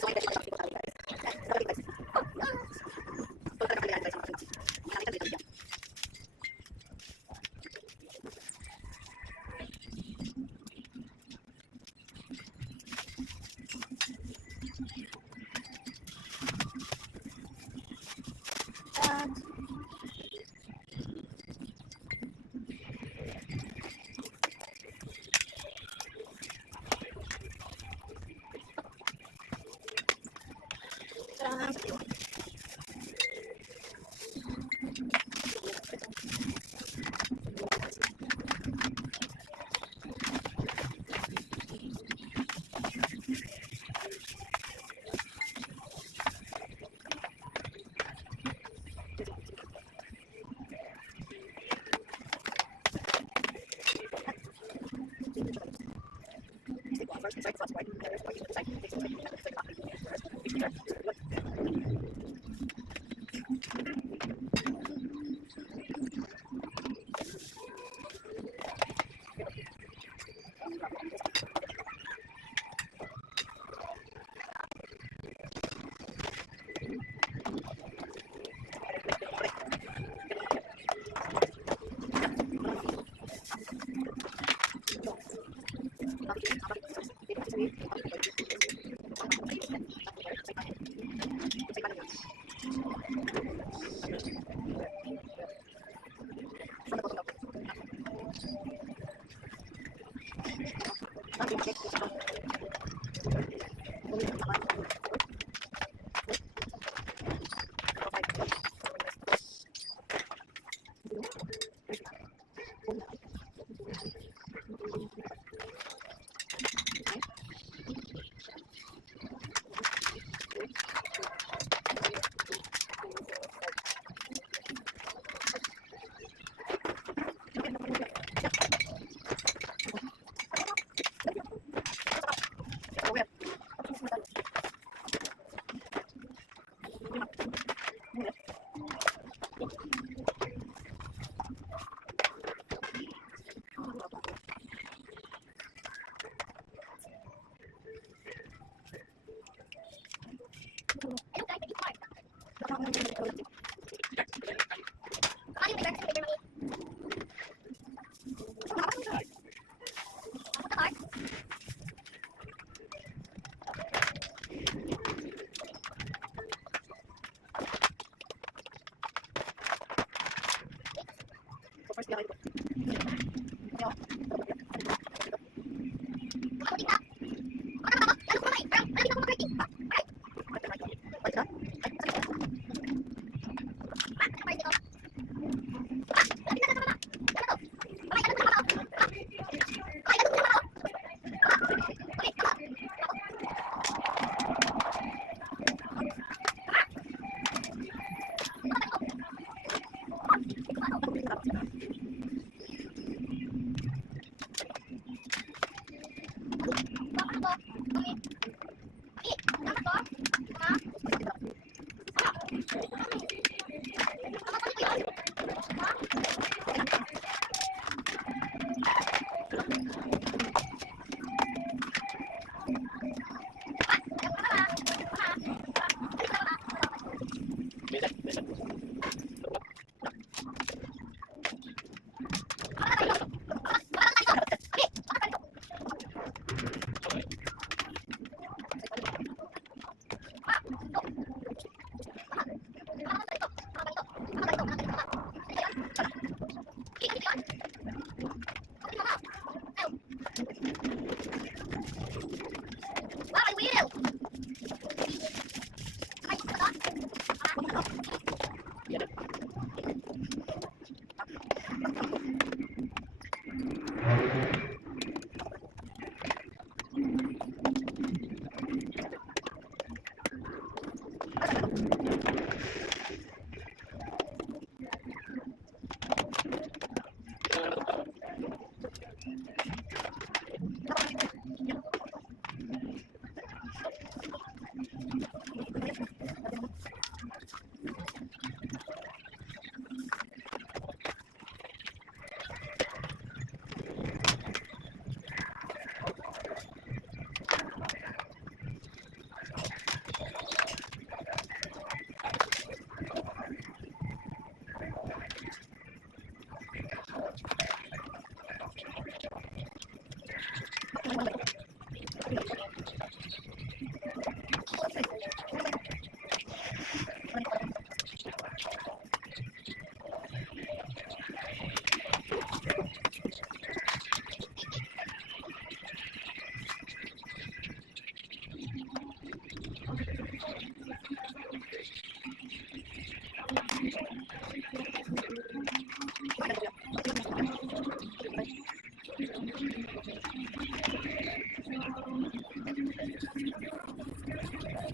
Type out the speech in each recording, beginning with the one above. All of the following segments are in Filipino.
guys. So, guys, ito guys. Guys. So, talaga guys, sa mga friends. Nakita dito dyan.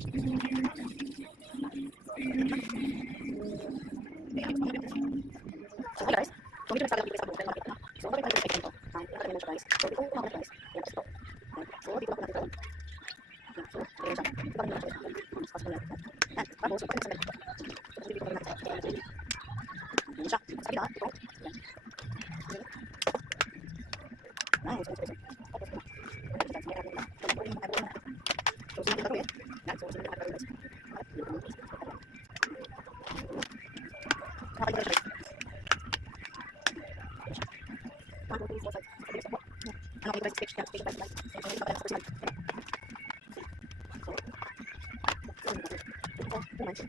So, hi guys. So, medyo nagsasabi sa buong market na. So, bakit tayo nag-explain ito? Nakakalimutan siya guys. So, dito ako guys. Yan, ito. So, dito ako natin ito. So, ayan siya. Dito ako natin ito. Tapos muna. Yan. Tapos, so, pag natin ito. So, dito ako natin ito. Yan siya. Sa kabila, ito. Yan. Nice. So, sunod na ito eh. Yan. So, sunod na ito guys. Nakakalimutan siya guys. Ano ko yung stage niya? Stage by slide. Ano yung kapag slide? So, ito, 2 months.